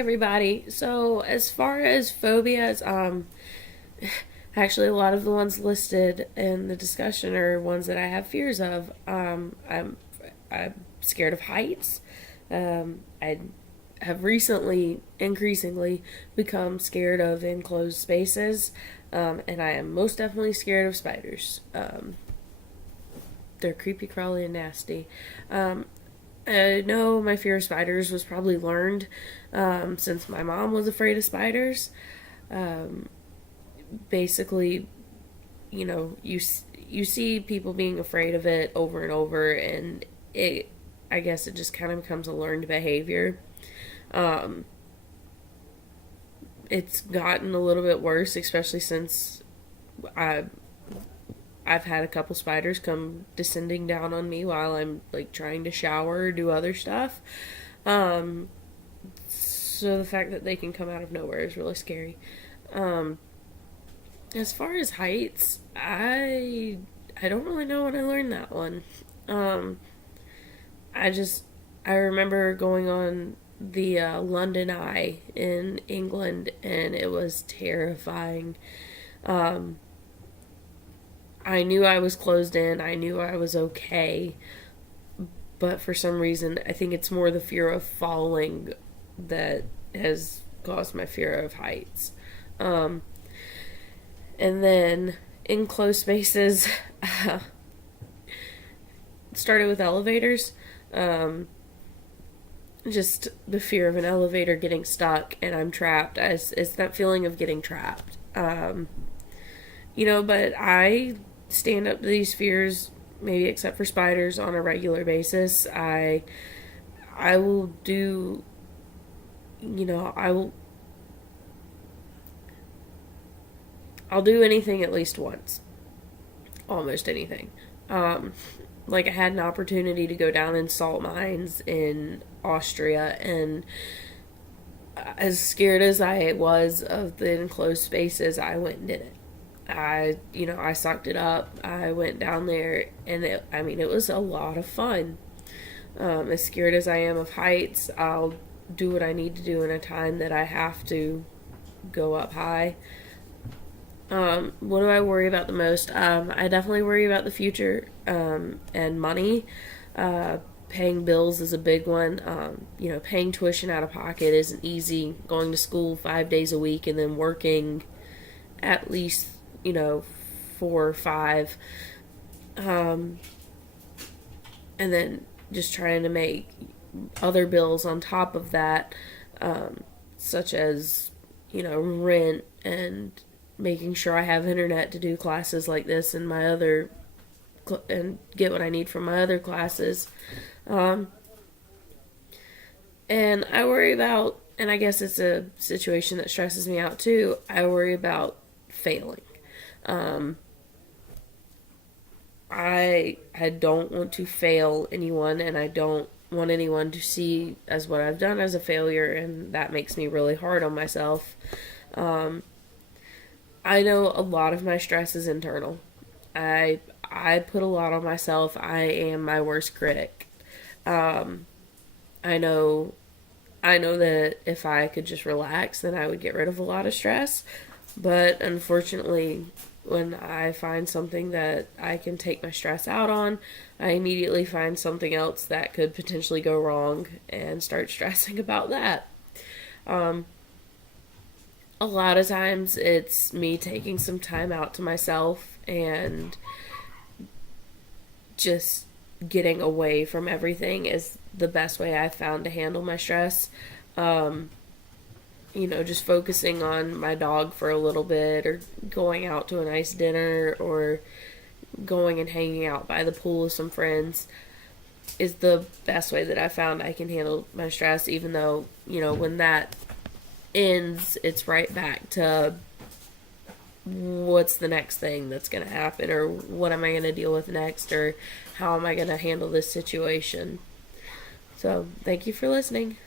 everybody. So as far as phobias, actually a lot of the ones listed in the discussion are ones that I have fears of. I'm scared of heights. I have recently, increasingly, become scared of enclosed spaces, and I am most definitely scared of spiders. They're creepy, crawly, and nasty. I know my fear of spiders was probably learned since my mom was afraid of spiders. Um, Basically, you see people being afraid of it over and over, and I guess it just kind of becomes a learned behavior. Um, it's gotten a little bit worse, especially since I I've had a couple spiders come descending down on me while I'm like trying to shower or do other stuff. Um, so the fact that they can come out of nowhere is really scary. Um, as far as heights, I don't really know when I learned that one. Um, I just I remember going on the London Eye in England, and it was terrifying. Um, I knew I was closed in. I knew I was okay, but for some reason, I think it's more the fear of falling that has caused my fear of heights. Um, and then enclosed spaces started with elevators. Um, just the fear of an elevator getting stuck and I'm trapped. It's that feeling of getting trapped. But I stand up to these fears, maybe except for spiders, on a regular basis. I will do, I will I'll do anything at least once, almost anything. Um, like I had an opportunity to go down in salt mines in Austria, and as scared as I was of the enclosed spaces, I went and did it. I sucked it up. I went down there, and it was a lot of fun. As scared as I am of heights, I'll do what I need to do in a time that I have to go up high. What do I worry about the most? I definitely worry about the future and money. Paying bills is a big one. Paying tuition out of pocket isn't easy. Going to school 5 days a week and then working at least, 4 or 5. Um, and then just trying to make other bills on top of that, such as, rent and making sure I have internet to do classes like this and my other and get what I need from my other classes. Um, and I worry about, and I guess it's a situation that stresses me out too. I worry about failing. Um, I don't want to fail anyone, and I don't want anyone to see as what I've done as a failure, and that makes me really hard on myself. Um, I know a lot of my stress is internal. I put a lot on myself. I am my worst critic. Um, I know I know that if I could just relax, then I would get rid of a lot of stress. But unfortunately, when I find something that I can take my stress out on, I immediately find something else that could potentially go wrong and start stressing about that. Um, a lot of times it's me taking some time out to myself and just getting away from everything is the best way I've found to handle my stress. Um, just focusing on my dog for a little bit, or going out to a nice dinner, or going and hanging out by the pool with some friends is the best way that I found I can handle my stress, even though, when that ends, it's right back to what's the next thing that's going to happen, or what am I going to deal with next, or how am I going to handle this situation. So, thank you for listening.